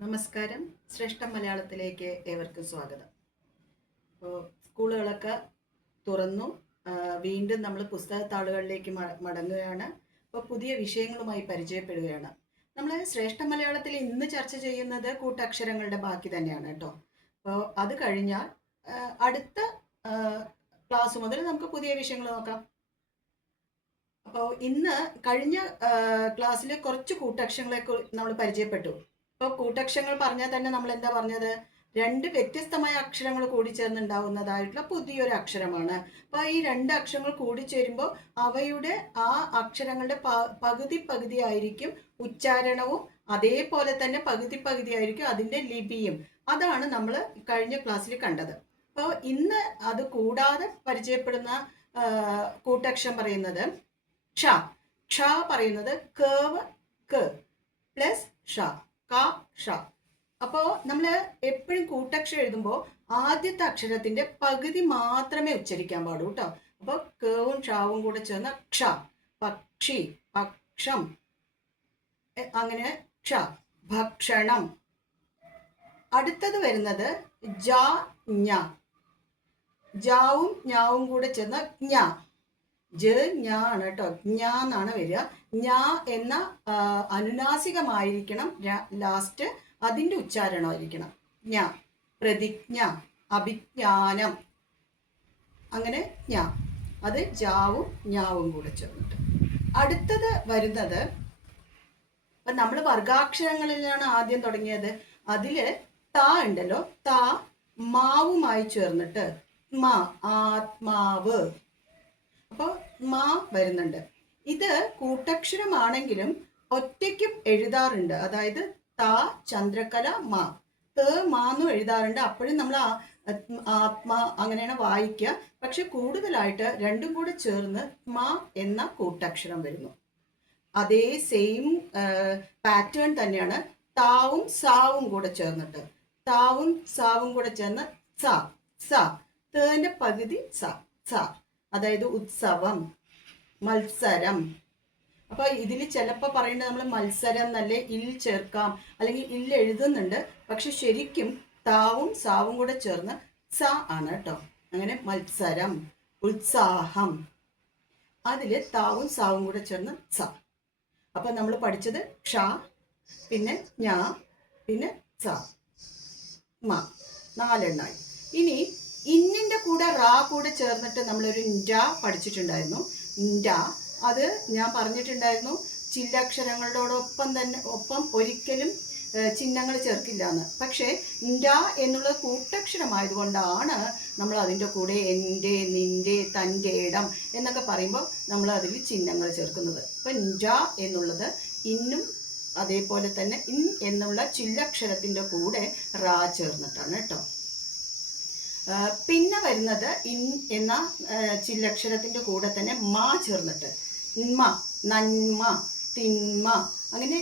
നമസ്കാരം. ശ്രേഷ്ഠ മലയാളത്തിലേക്ക് ഏവർക്കും സ്വാഗതം. അപ്പോൾ സ്കൂളുകളൊക്കെ തുറന്നു. വീണ്ടും നമ്മൾ പുസ്തകത്താളുകളിലേക്ക് മടങ്ങുകയാണ്. അപ്പോൾ പുതിയ വിഷയങ്ങളുമായി പരിചയപ്പെടുകയാണ്. നമ്മൾ ശ്രേഷ്ഠ മലയാളത്തിൽ ഇന്ന് ചർച്ച ചെയ്യുന്നത് കൂട്ടക്ഷരങ്ങളുടെ ബാക്കി തന്നെയാണ് കേട്ടോ. അപ്പോൾ അത് കഴിഞ്ഞാൽ അടുത്ത ക്ലാസ് മുതൽ നമുക്ക് പുതിയ വിഷയങ്ങൾ നോക്കാം. അപ്പോൾ ഇന്ന് കഴിഞ്ഞ ക്ലാസ്സിൽ കുറച്ച് കൂട്ടക്ഷരങ്ങളെ നമ്മൾ പരിചയപ്പെട്ടു. ഇപ്പോൾ കൂട്ടക്ഷരങ്ങൾ പറഞ്ഞാൽ തന്നെ നമ്മൾ എന്താ പറഞ്ഞത്? രണ്ട് വ്യത്യസ്തമായ അക്ഷരങ്ങൾ കൂടിച്ചേർന്നുണ്ടാവുന്നതായിട്ടുള്ള പുതിയൊരു അക്ഷരമാണ്. അപ്പോൾ ഈ രണ്ട് അക്ഷരങ്ങൾ കൂടിച്ചേരുമ്പോൾ അവയുടെ ആ അക്ഷരങ്ങളുടെ പകുതി പകുതി ആയിരിക്കും ഉച്ചാരണവും, അതേപോലെ തന്നെ പകുതി പകുതി ആയിരിക്കും അതിൻ്റെ ലിപിയും. അതാണ് നമ്മൾ കഴിഞ്ഞ ക്ലാസ്സിൽ കണ്ടത്. അപ്പോൾ ഇന്ന് അത് കൂടാതെ പരിചയപ്പെടുന്ന കൂട്ടക്ഷരം പറയുന്നത് ക്ഷ. ക്ഷ പറയുന്നത് കേവ് ക പ്ലസ് ഷ, ക ഷ. അപ്പോൾ നമ്മൾ എപ്പോഴും കൂട്ടക്ഷരം എഴുതുമ്പോൾ ആദ്യത്തെ അക്ഷരത്തിന്റെ പകുതി മാത്രമേ ഉച്ചരിക്കാൻ പാടൂ കേട്ടോ. അപ്പോൾ കേവും ഷാവും കൂടെ ചേർന്ന ക്ഷ. പക്ഷി, പക്ഷം, അങ്ങനെ ക്ഷ. ഭക്ഷണം. അടുത്തത് വരുന്നത് ജ ഞ. ജാവും ഞാവും കൂടെ ചേർന്ന ജ്ഞ. ജ ഞാ ആണ് കേട്ടോ. ജ്ഞ എന്നാണ് വരിക. ഞാ എന്ന അനുനാസികമായിരിക്കണം ലാസ്റ്റ്, അതിൻ്റെ ഉച്ചാരണമായിരിക്കണം. ഞാ. പ്രതിജ്ഞ, അഭിജ്ഞാനം, അങ്ങനെ ഞാ. അത് ജാവും ഞാവും കൂടെ ചേർന്നിട്ട്. അടുത്തത് വരുന്നത്, ഇപ്പം നമ്മൾ വർഗാക്ഷരങ്ങളിലാണ് ആദ്യം തുടങ്ങിയത്. അതിൽ ത ഉണ്ടല്ലോ, ത മാവുമായി ചേർന്നിട്ട് മാ, ആത്മാവ്. അപ്പോൾ മാ വരുന്നുണ്ട്. ഇത് കൂട്ടക്ഷരമാണെങ്കിലും ഒറ്റയ്ക്കും എഴുതാറുണ്ട്. അതായത് ത ചന്ദ്രകല മാ, ത മാന്നും എഴുതാറുണ്ട്. അപ്പോഴും നമ്മൾ ആത്മാ അങ്ങനെയാണ് വായിക്കുക. പക്ഷെ കൂടുതലായിട്ട് രണ്ടും കൂടെ ചേർന്ന് മാ എന്ന കൂട്ടക്ഷരം വരുന്നു. അതേ സെയിം പാറ്റേൺ തന്നെയാണ് താവും സാവും കൂടെ ചേർന്നിട്ട്. താവും സാവും കൂടെ ചേർന്ന് സ, സ. തേന്റെ പകുതി സ, സ. അതായത് ഉത്സവം, മത്സരം. അപ്പോൾ ഇതിൽ ചിലപ്പോൾ പറയുന്നത് നമ്മൾ മത്സരം എന്നല്ലേ ഇൽ ചേർക്കാം, അല്ലെങ്കിൽ ഇൽ എഴുതുന്നുണ്ട്. പക്ഷെ ശരിക്കും താവും സാവും കൂടെ ചേർന്ന് സ ആണ് കേട്ടോ. അങ്ങനെ മത്സരം, ഉത്സാഹം, അതിൽ താവും സാവും കൂടെ ചേർന്ന് സ. അപ്പോൾ നമ്മൾ പഠിച്ചത് ക്ഷ, പിന്നെ ഞാ, പിന്നെ സ, മ. 4 എണ്ണായി. ഇനി ഇന്നിൻ്റെ കൂടെ റാ കൂടെ ചേർന്നിട്ട് നമ്മളൊരു ൻഡ പഠിച്ചിട്ടുണ്ടായിരുന്നു. ൻഡ, അത് ഞാൻ പറഞ്ഞിട്ടുണ്ടായിരുന്നു ചില്ലക്ഷരങ്ങളോടൊപ്പം തന്നെ ഒപ്പം ഒരിക്കലും ചിഹ്നങ്ങൾ ചേർക്കില്ല എന്ന്. പക്ഷേ ൻഡ എന്നുള്ള കൂട്ടക്ഷരമായതുകൊണ്ടാണ് നമ്മൾ അതിൻ്റെ കൂടെ എൻ്റെ, നിൻ്റെ, തൻ്റെ, ഇടം എന്നൊക്കെ പറയുമ്പോൾ നമ്മൾ അതിൽ ചിഹ്നങ്ങൾ ചേർക്കുന്നത്. അപ്പം ൻഡ എന്നുള്ളത് ഇന്നും അതേപോലെ തന്നെ ഇൻ എന്നുള്ള ചില്ലക്ഷരത്തിൻ്റെ കൂടെ റാ ചേർന്നിട്ടാണ് കേട്ടോ. പിന്നെ വരുന്നത് ഇൻ എന്ന ചില്ലക്ഷരത്തിൻ്റെ കൂടെ തന്നെ മാ ചേർന്നിട്ട് ന്മ, നന്മ, തിന്മ, അങ്ങനെ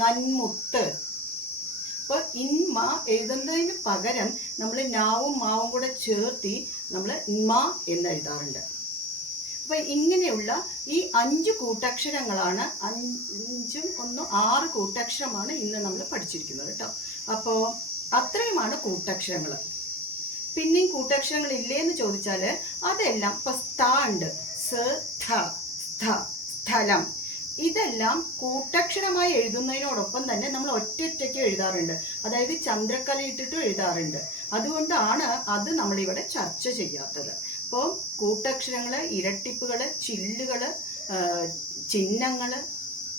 നന്മുത്ത്. അപ്പോൾ ഇൻമ എഴുതുന്നതിന് പകരം നമ്മൾ നാവും മാവും കൂടെ ചേർത്തി നമ്മൾ ന്മ എന്ന് എഴുതാറുണ്ട്. അപ്പോൾ ഇങ്ങനെയുള്ള ഈ 5 കൂട്ടക്ഷരങ്ങളാണ്, 5ഉം 1 6 കൂട്ടക്ഷരമാണ് ഇന്ന് നമ്മൾ പഠിച്ചിരിക്കുന്നത് കേട്ടോ. അപ്പോൾ അത്രയുമാണ് കൂട്ടക്ഷരങ്ങൾ. പിന്നെയും കൂട്ടക്ഷരങ്ങൾ ഇല്ലേന്ന് ചോദിച്ചാൽ അതെല്ലാം ഇപ്പം സ്ഥ ഉണ്ട്, സ്ഥലം. ഇതെല്ലാം കൂട്ടക്ഷരമായി എഴുതുന്നതിനോടൊപ്പം തന്നെ നമ്മൾ ഒറ്റയ്ക്ക് എഴുതാറുണ്ട്. അതായത് ചന്ദ്രക്കല ഇട്ടിട്ടും എഴുതാറുണ്ട്. അതുകൊണ്ടാണ് അത് നമ്മളിവിടെ ചർച്ച ചെയ്യാത്തത്. അപ്പോൾ കൂട്ടക്ഷരങ്ങൾ, ഇരട്ടിപ്പുകൾ, ചില്ലുകൾ, ചിഹ്നങ്ങൾ,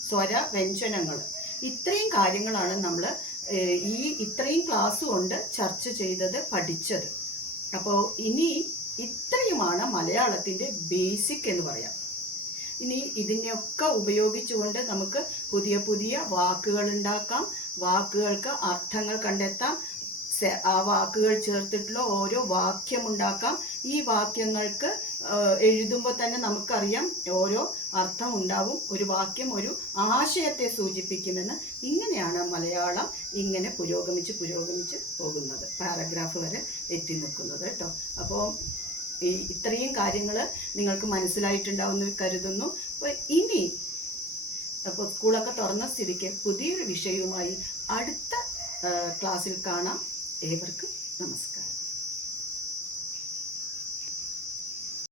സ്വര വ്യഞ്ജനങ്ങൾ, ഇത്രയും കാര്യങ്ങളാണ് നമ്മൾ ഇത്രയും ക്ലാസ് കൊണ്ട് ചർച്ച ചെയ്തത്, പഠിച്ചത്. അപ്പോൾ ഇനി ഇത്രയുമാണ് മലയാളത്തിൻ്റെ ബേസിക് എന്ന് പറയാം. ഇനി ഇതിനെയൊക്കെ ഉപയോഗിച്ചുകൊണ്ട് നമുക്ക് പുതിയ പുതിയ വാക്കുകൾ ഉണ്ടാക്കാം, വാക്കുകൾക്ക് അർത്ഥങ്ങൾ കണ്ടെത്താം, ആ വാക്കുകൾ ചേർത്തിട്ടുള്ള ഓരോ വാക്യമുണ്ടാക്കാം. ഈ വാക്യങ്ങൾക്ക് എഴുതുമ്പോൾ തന്നെ നമുക്കറിയാം ഓരോ അർത്ഥം ഉണ്ടാവും. ഒരു വാക്യം ഒരു ആശയത്തെ സൂചിപ്പിക്കുമെന്ന്. ഇങ്ങനെയാണ് മലയാളം ഇങ്ങനെ പുരോഗമിച്ച് പോകുന്നത്, പാരഗ്രാഫ് വരെ എത്തി നിൽക്കുന്നത് കേട്ടോ. അപ്പോൾ ഇത്രയും കാര്യങ്ങൾ നിങ്ങൾക്ക് മനസ്സിലായിട്ടുണ്ടാവുമെന്ന് കരുതുന്നു. അപ്പോൾ സ്കൂളൊക്കെ തുറന്ന സ്ഥിതിക്ക് പുതിയൊരു വിഷയവുമായി അടുത്ത ക്ലാസ്സിൽ കാണാം. ഏവർക്കും നമസ്കാരം.